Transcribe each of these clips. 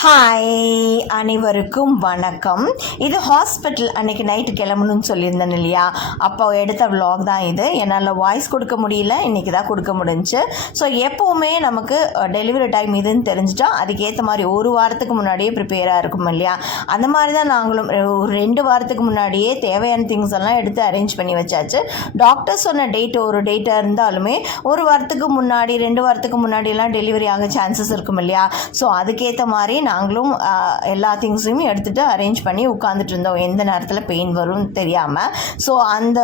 Hi, அனைவருக்கும் வணக்கம். இது ஹாஸ்பிட்டல் அன்றைக்கி நைட்டு கிளம்பணும்னு சொல்லியிருந்தேன் இல்லையா, அப்போ எடுத்த விலாக் தான் இது. என்னால் வாய்ஸ் கொடுக்க முடியல, இன்றைக்கி தான் கொடுக்க முடிஞ்சுச்சு. ஸோ எப்போவுமே நமக்கு டெலிவரி டைம் இதுன்னு தெரிஞ்சிட்டா அதுக்கேற்ற மாதிரி ஒரு வாரத்துக்கு முன்னாடியே ப்ரிப்பேராக இருக்கும் இல்லையா. அந்த மாதிரி தான் நாங்களும் ஒரு 2 வாரத்துக்கு முன்னாடியே தேவையான திங்ஸ் எல்லாம் எடுத்து அரேஞ்ச் பண்ணி வச்சாச்சு. டாக்டர் சொன்ன ஒரு டேட்டாக இருந்தாலுமே ஒரு வாரத்துக்கு முன்னாடி 2 வாரத்துக்கு முன்னாடியெல்லாம் டெலிவரி ஆக சான்சஸ் இருக்கும் இல்லையா. ஸோ அதுக்கேற்ற மாதிரி நாங்களும் எல்லா திங்ஸையும் எடுத்துகிட்டு அரேஞ்ச் பண்ணி உட்காந்துட்டு இருந்தோம், எந்த நேரத்தில் பெயின் வரும்னு தெரியாமல். ஸோ அந்த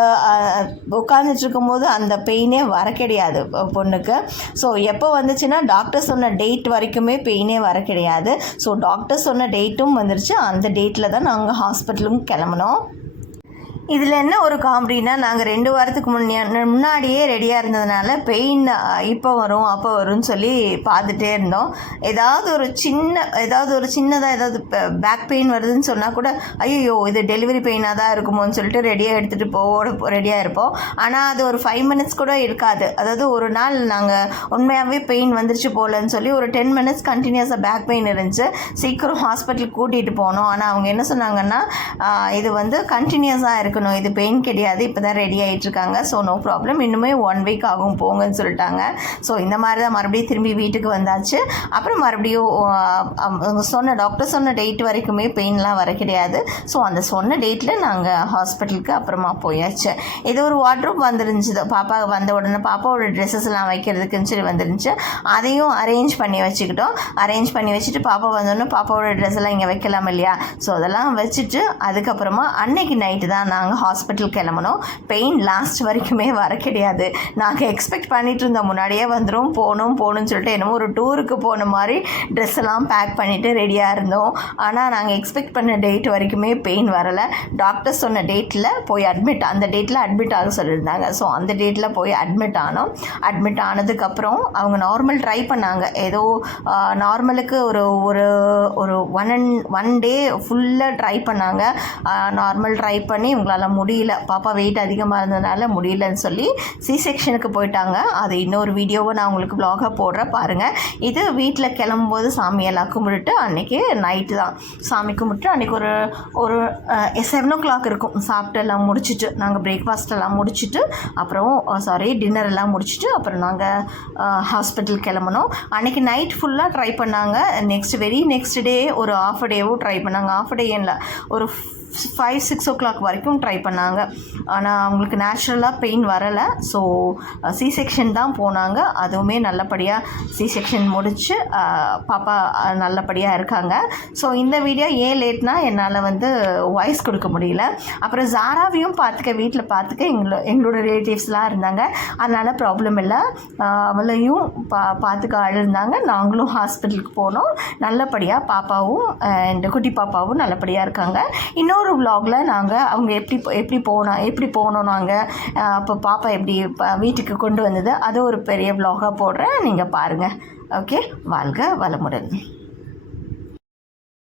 உட்காந்துட்டு இருக்கும்போது அந்த பெயினே வர கிடையாது பொண்ணுக்கு. ஸோ எப்போ வந்துச்சுன்னா டாக்டர் சொன்ன டேட் வரைக்குமே பெயினே வர கிடையாது. ஸோ டாக்டர் சொன்ன டேட்டும் வந்துருச்சு. அந்த டேட்டில் தான் நாங்கள் ஹாஸ்பிட்டலும் கிளம்பினோம். இதில் என்ன ஒரு காமெடினா, நாங்கள் 2 வாரத்துக்கு முன்னாடியே ரெடியாக இருந்ததுனால பெயின் இப்போ வரும் அப்போ வரும்னு சொல்லி பார்த்துட்டே இருந்தோம். ஏதாவது ஒரு சின்னதாக ஏதாவது பேக் பெயின் வருதுன்னு சொன்னால் கூட ஐயோ இது டெலிவரி பெயினாக தான் இருக்குமோன்னு சொல்லிட்டு ரெடியாக எடுத்துகிட்டு ரெடியாக இருப்போம். ஆனால் அது ஒரு 5 மினிட்ஸ் கூட இருக்காது. அதாவது ஒரு நாள் நாங்கள் உண்மையாகவே பெயின் வந்துருச்சு போலன்னு சொல்லி ஒரு 10 மினிட்ஸ் கண்டினியூஸாக பேக் பெயின் இருந்துச்சு. சீக்கிரம் ஹாஸ்பிட்டலுக்கு கூட்டிகிட்டு போனோம். ஆனால் அவங்க என்ன சொன்னாங்கன்னா, இது வந்து கண்டினியூஸாக இருக்கணும், இது பெயின் கிடையாது, இப்போ தான் ரெடி ஆகிட்டுருக்காங்க, ஸோ நோ ப்ராப்ளம், இன்னுமே 1 வீக் ஆகும் போங்கன்னு சொல்லிட்டாங்க. ஸோ இந்த மாதிரி தான் மறுபடியும் திரும்பி வீட்டுக்கு வந்தாச்சு. அப்புறம் மறுபடியும் டாக்டர் சொன்ன டேட் வரைக்குமே பெயின்லாம் வர கிடையாது. ஸோ அந்த சொன்ன டேட்டில் நாங்கள் ஹாஸ்பிட்டலுக்கு அப்புறமா போயாச்சு. இது ஒரு வார்ட்ரூப் வந்துருந்துச்சு. பாப்பா வந்த உடனே பாப்பாவோட ட்ரெஸ்ஸஸ் எல்லாம் வைக்கிறதுக்குன்னு சொல்லி வந்துருந்துச்சு. அதையும் அரேஞ்ச் பண்ணி வச்சுக்கிட்டோம். அரேஞ்ச் பண்ணி வச்சுட்டு பாப்பா வந்தோடனே பாப்பாவோட ட்ரெஸ் எல்லாம் இங்கே வைக்கலாம் இல்லையா. ஸோ அதெல்லாம் வச்சுட்டு அதுக்கப்புறமா அன்னைக்கு நைட்டு தான் நாங்கள் ஹாஸ்பிட்டல் கிளம்பணும். பெயின் லாஸ்ட் வரைக்குமே வர கிடையாது. நாங்கள் எக்ஸ்பெக்ட் பண்ணிட்டு இருந்தோம் முன்னாடியே வந்துடும் போகணும்னு சொல்லிட்டு என்னமோ ஒரு டூருக்கு போன மாதிரி ட்ரெஸ் எல்லாம் பேக் பண்ணிவிட்டு ரெடியாக இருந்தோம். ஆனால் நாங்கள் எக்ஸ்பெக்ட் பண்ண டேட் வரைக்குமே பெயின் வரலை. டாக்டர் சொன்ன டேட்டில் போய் அந்த டேட்டில் அட்மிட் ஆக சொல்லியிருந்தாங்க. ஸோ அந்த டேட்டில் போய் அட்மிட் ஆனோம். அட்மிட் ஆனதுக்கப்புறம் அவங்க நார்மல் ட்ரை பண்ணாங்க. ஏதோ நார்மலுக்கு ஒரு ஒரு ஒரு ஒன் டே ஃபுல்லாக ட்ரை பண்ணாங்க. நார்மல் ட்ரை பண்ணி உங்களால் முடியல, பாப்பா வெயிட் அதிகமாக இருந்ததுனால முடியலன்னு சொல்லி சி செக்ஷனுக்கு போயிட்டாங்க. அது இன்னொரு வீடியோவை நான் உங்களுக்கு வ்ளாகாக போடுறேன் பாருங்கள். இது வீட்டில் கிளம்பும்போது சாமியெல்லாம் கும்பிட்டுட்டு அன்றைக்கி நைட்டு தான் சாமி கும்பிட்டு அன்றைக்கி ஒரு 7 o'clock இருக்கும். சாப்பிட்டு எல்லாம் முடிச்சுட்டு நாங்கள் பிரேக்ஃபாஸ்ட்டெல்லாம் முடிச்சுட்டு அப்புறம் டின்னர் எல்லாம் முடிச்சுட்டு அப்புறம் நாங்கள் ஹாஸ்பிட்டல் கிளம்பணும். அன்றைக்கி நைட் ஃபுல்லாக ட்ரை பண்ணாங்க. நெக்ஸ்ட் டே ஒரு ஆஃப் டேவும் ட்ரை பண்ணாங்க. ஆஃப் டே இல்லை, ஒரு 5-6 o'clock வரைக்கும் ட்ரை பண்ணாங்க. ஆனால் அவங்களுக்கு நேச்சுரலாக பெயின் வரலை. ஸோ சி செக்ஷன் தான் போனாங்க. அதுவுமே நல்லபடியாக சி செக்ஷன் முடித்து பாப்பா நல்லபடியாக இருக்காங்க. ஸோ இந்த வீடியோ ஏன் லேட்னா என்னால் வாய்ஸ் கொடுக்க முடியல. அப்புறம் ஜாராவையும் வீட்டில் பார்த்துக்க எங்களோட ரிலேட்டிவ்ஸ்லாம் இருந்தாங்க. அதனால் ப்ராப்ளம் இல்லை. அவளையும் பார்த்துக்க ஆள் இருந்தாங்க. நாங்களும் ஹாஸ்பிட்டலுக்கு போனோம். நல்லபடியாக பாப்பாவும் என் குட்டி பாப்பாவும் நல்லபடியாக இருக்காங்க. இன்னொரு விலாகில் நாங்கள் அவங்க எப்படி போனோம் நாங்கள் அப்போ பாப்பா எப்படி வீட்டுக்கு கொண்டு வந்தது அது ஒரு பெரிய விலாகாக போடுறேன், நீங்கள் பாருங்கள். ஓகே, வாழ்க வளமுடன்.